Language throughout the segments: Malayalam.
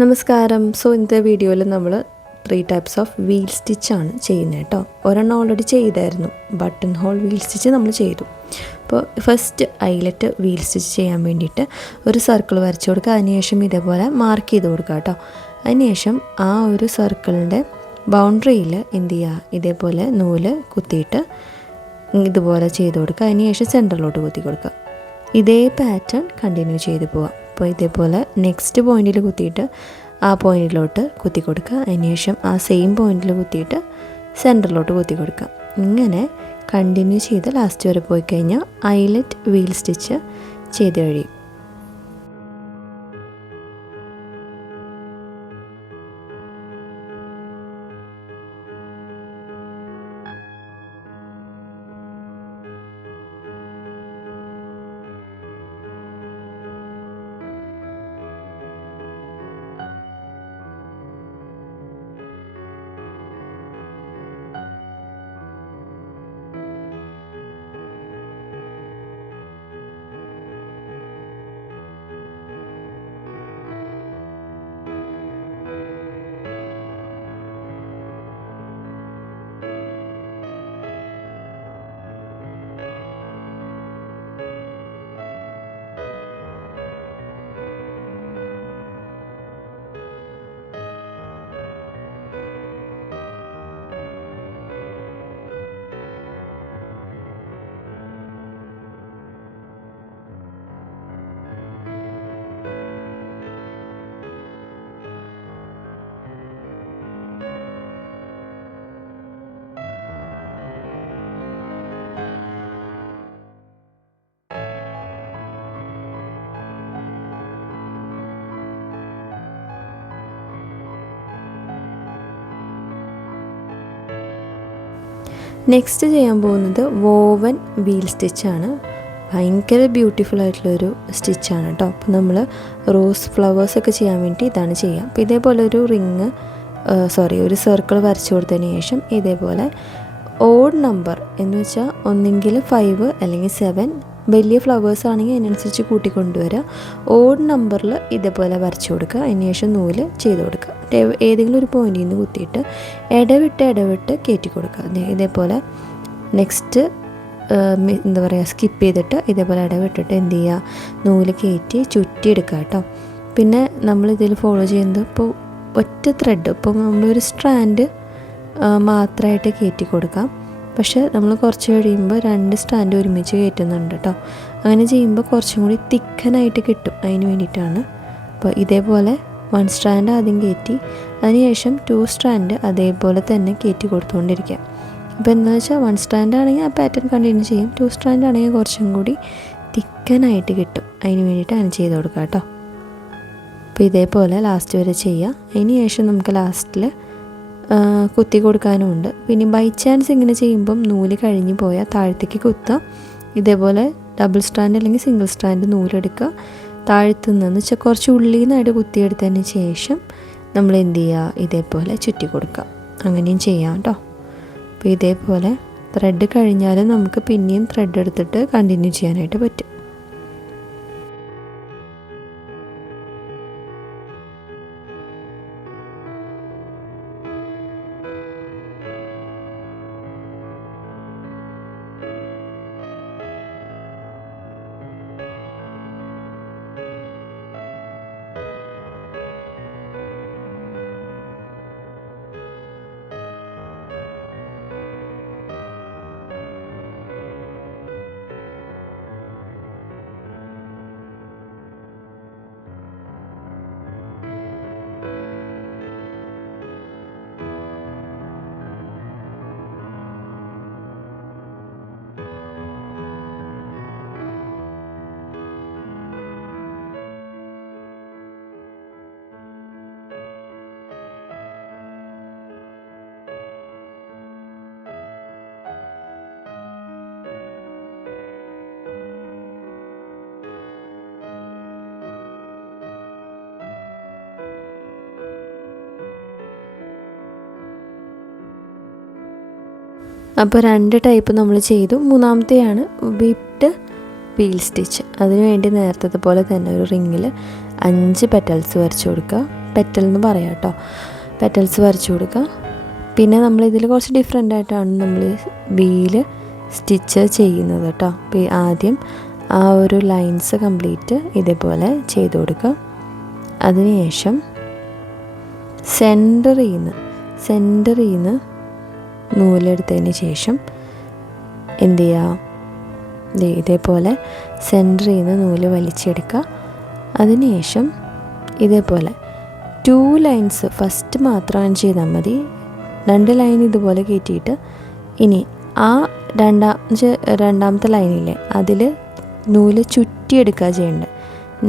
നമസ്കാരം. ഇന്നത്തെ വീഡിയോയിൽ നമ്മൾ 3 ടൈപ്സ് ഓഫ് വീൽ സ്റ്റിച്ചാണ് ചെയ്യുന്നത് കേട്ടോ. ഒരെണ്ണം ഓൾറെഡി ചെയ്തായിരുന്നു, ബട്ടൺ ഹോൾ വീൽ സ്റ്റിച്ച് നമ്മൾ ചെയ്തു. അപ്പോൾ ഫസ്റ്റ് ഐലറ്റ് വീൽ സ്റ്റിച്ച് ചെയ്യാൻ വേണ്ടിയിട്ട് ഒരു സർക്കിൾ വരച്ച് കൊടുക്കുക. അതിനുശേഷം ഇതേപോലെ മാർക്ക് ചെയ്ത് കൊടുക്കുക കേട്ടോ. അതിനുശേഷം ആ ഒരു സർക്കിളിൻ്റെ ബൗണ്ടറിയിൽ എന്ത് ചെയ്യുക, ഇതേപോലെ നൂല് കുത്തിയിട്ട് ഇതുപോലെ ചെയ്ത് കൊടുക്കുക. അതിനുശേഷം സെൻറ്ററിലോട്ട് കുത്തി കൊടുക്കുക. ഇതേ പാറ്റേൺ കണ്ടിന്യൂ ചെയ്ത് പോവാം. അപ്പോൾ ഇതേപോലെ നെക്സ്റ്റ് പോയിന്റിൽ കുത്തിയിട്ട് ആ പോയിന്റിലോട്ട് കുത്തി കൊടുക്കുക. അതിനുശേഷം ആ സെയിം പോയിന്റിൽ കുത്തിയിട്ട് സെൻറ്ററിലോട്ട് കുത്തി കൊടുക്കുക. ഇങ്ങനെ കണ്ടിന്യൂ ചെയ്ത് ലാസ്റ്റ് വരെ പോയി കഴിഞ്ഞാൽ ഐലറ്റ് വീൽ സ്റ്റിച്ച് ചെയ്ത് കഴിയും. നെക്സ്റ്റ് ചെയ്യാൻ പോകുന്നത് വോവൻ വീൽ സ്റ്റിച്ചാണ്. ഭയങ്കര ബ്യൂട്ടിഫുൾ ആയിട്ടുള്ളൊരു സ്റ്റിച്ചാണ് കേട്ടോ. അപ്പോൾ നമ്മൾ റോസ് ഫ്ലവേഴ്സൊക്കെ ചെയ്യാൻ വേണ്ടി ഇതാണ് ചെയ്യുക. അപ്പോൾ ഇതേപോലെ ഒരു ഒരു സർക്കിൾ വരച്ചു കൊടുത്തതിന് ശേഷം ഇതേപോലെ ഓഡ് നമ്പർ എന്ന് വെച്ചാൽ ഒന്നെങ്കിൽ 5 അല്ലെങ്കിൽ 7, വലിയ ഫ്ലവേഴ്സ് ആണെങ്കിൽ അതിനനുസരിച്ച് കൂട്ടിക്കൊണ്ടുവരിക. ഓഡ് നമ്പറിൽ ഇതേപോലെ വരച്ചു കൊടുക്കുക. അതിനുശേഷം നൂല് ചെയ്ത് കൊടുക്കുക. ഏതെങ്കിലും ഒരു പോയിന്റിൽ നിന്ന് കുത്തിയിട്ട് ഇടവിട്ട് കയറ്റി കൊടുക്കുക. ഇതേപോലെ നെക്സ്റ്റ് സ്കിപ്പ് ചെയ്തിട്ട് ഇതേപോലെ ഇടവിട്ടിട്ട് എന്ത് ചെയ്യുക, നൂല് കയറ്റി ചുറ്റിയെടുക്കുക കേട്ടോ. പിന്നെ നമ്മൾ ഇതിൽ ഫോളോ ചെയ്യുന്നത് ഇപ്പോൾ ഒറ്റ ത്രെഡ്, ഇപ്പോൾ നമ്മളൊരു സ്ട്രാൻഡ് മാത്രമായിട്ട് കയറ്റി കൊടുക്കാം. പക്ഷേ നമ്മൾ കുറച്ച് കഴിയുമ്പോൾ 2 സ്റ്റാൻഡ് ഒരുമിച്ച് കയറ്റുന്നുണ്ട് കേട്ടോ. അങ്ങനെ ചെയ്യുമ്പോൾ കുറച്ചും കൂടി തിക്കനായിട്ട് കിട്ടും. അതിന് വേണ്ടിയിട്ടാണ്. അപ്പോൾ ഇതേപോലെ 1 സ്റ്റാൻഡ് ആദ്യം കയറ്റി അതിനുശേഷം 2 സ്റ്റാൻഡ് അതേപോലെ തന്നെ കയറ്റി കൊടുത്തുകൊണ്ടിരിക്കുക. അപ്പോൾ എന്താണെന്ന് വെച്ചാൽ 1 സ്റ്റാൻഡ് ആണെങ്കിൽ ആ പാറ്റേൺ കണ്ടിന്യൂ ചെയ്യും. 2 സ്റ്റാൻഡ് ആണെങ്കിൽ കുറച്ചും കൂടി തിക്കനായിട്ട് കിട്ടും. അതിന് വേണ്ടിയിട്ടാണ് ചെയ്ത് കൊടുക്കുക കേട്ടോ. അപ്പോൾ ഇതേപോലെ ലാസ്റ്റ് വരെ ചെയ്യുക. അതിന് ശേഷം നമുക്ക് ലാസ്റ്റിൽ കുത്തി കൊടുക്കാനുമുണ്ട്. പിന്നെ ബൈ ചാൻസ് ഇങ്ങനെ ചെയ്യുമ്പം നൂല് കഴിഞ്ഞ് പോയാൽ താഴത്തേക്ക് കുത്തുക. ഇതേപോലെ ഡബിൾ സ്റ്റാൻഡ് അല്ലെങ്കിൽ സിംഗിൾ സ്റ്റാൻഡ് നൂലെടുക്കുക. താഴ്ത്തുനിന്ന് വെച്ചാൽ കുറച്ച് ഉള്ളിൽ നിന്നായിട്ട് കുത്തിയെടുത്തതിന് ശേഷം നമ്മൾ എന്ത് ചെയ്യുക, ഇതേപോലെ ചുറ്റി കൊടുക്കുക. അങ്ങനെയും ചെയ്യാം കേട്ടോ. അപ്പോൾ ഇതേപോലെ ത്രെഡ് കഴിഞ്ഞാൽ നമുക്ക് പിന്നെയും ത്രെഡ് എടുത്തിട്ട് കണ്ടിന്യൂ ചെയ്യാനായിട്ട് പറ്റും. അപ്പോൾ 2 ടൈപ്പ് നമ്മൾ ചെയ്തു. മൂന്നാമത്തെയാണ് വിപ്ഡ് വീൽ സ്റ്റിച്ച്. അതിനുവേണ്ടി നേരത്തെ പോലെ തന്നെ ഒരു റിങ്ങിൽ 5 പെറ്റൽസ് വരച്ചു കൊടുക്കുക. പെറ്റൽ എന്ന് പറയാം കേട്ടോ. പെറ്റൽസ് വരച്ചു കൊടുക്കുക. പിന്നെ നമ്മളിതിൽ കുറച്ച് ഡിഫറെൻ്റ് ആയിട്ടാണ് നമ്മൾ വീൽ സ്റ്റിച്ച് ചെയ്യുന്നത് കേട്ടോ. ആദ്യം ആ ഒരു ലൈൻസ് കംപ്ലീറ്റ് ഇതേപോലെ ചെയ്ത് കൊടുക്കുക. അതിനുശേഷം സെൻറ്ററിൽ നിന്ന് നൂലെടുത്തതിന് ശേഷം എന്ത് ചെയ്യുക, ഇതേപോലെ സെൻറ്ററിൽ നിന്ന് നൂല് വലിച്ചെടുക്കുക. അതിനുശേഷം ഇതേപോലെ 2 ലൈൻസ് ഫസ്റ്റ് മാത്രം ചെയ്താൽ മതി. 2 ലൈൻ ഇതുപോലെ കയറ്റിയിട്ട് ഇനി ആ രണ്ടാമത്തെ ലൈനില്ലേ അതിൽ നൂല് ചുറ്റിയെടുക്കുക ചെയ്യേണ്ടത്.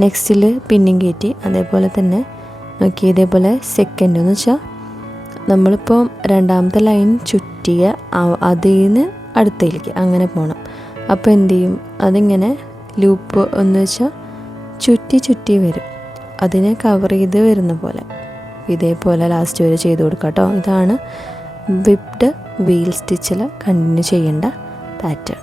നെക്സ്റ്റിൽ പിന്നെയും കയറ്റി അതേപോലെ തന്നെ നോക്കി ഇതേപോലെ സെക്കൻഡ് എന്ന് വെച്ചാൽ നമ്മളിപ്പോൾ രണ്ടാമത്തെ ലൈൻ ചുറ്റിയ അതിൽ നിന്ന് അടുത്തയിലേക്ക് അങ്ങനെ പോകണം. അപ്പോൾ എന്ത് ചെയ്യും, അതിങ്ങനെ ലൂപ്പ് എന്ന് വെച്ചാൽ ചുറ്റി വരും, അതിനെ കവർ ചെയ്ത് വരുന്ന പോലെ ഇതേപോലെ ലാസ്റ്റ് വരെ ചെയ്ത് കൊടുക്കുക കേട്ടോ. ഇതാണ് വിപ്ഡ് വീൽ സ്റ്റിച്ചിൽ കണ്ടിന്യൂ ചെയ്യേണ്ട പാറ്റേൺ.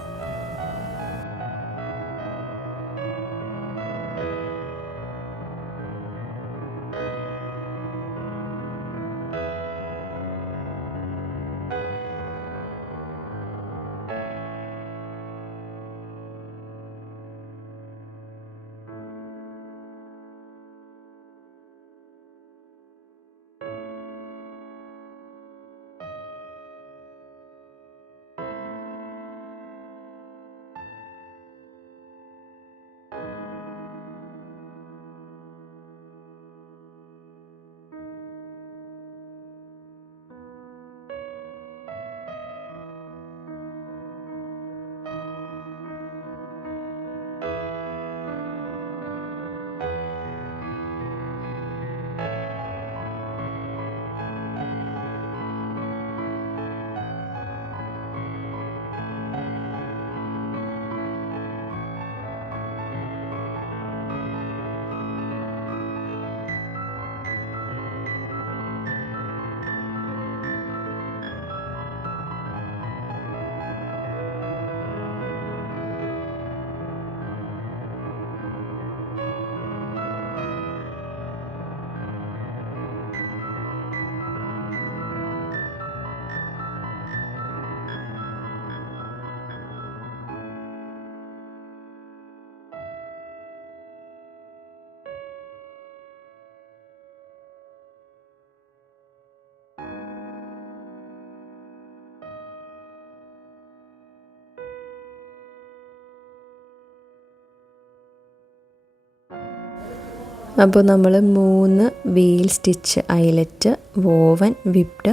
അപ്പോൾ നമ്മൾ 3 wheel stitch eyelet woven whipped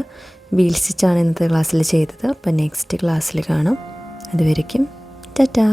wheel സ്റ്റിച്ചാണ് ഇന്നത്തെ ക്ലാസ്സിൽ ചെയ്തത്. അപ്പോൾ നെക്സ്റ്റ് ക്ലാസ്സിൽ കാണാം. അതുവരയ്ക്കും ടാറ്റാ.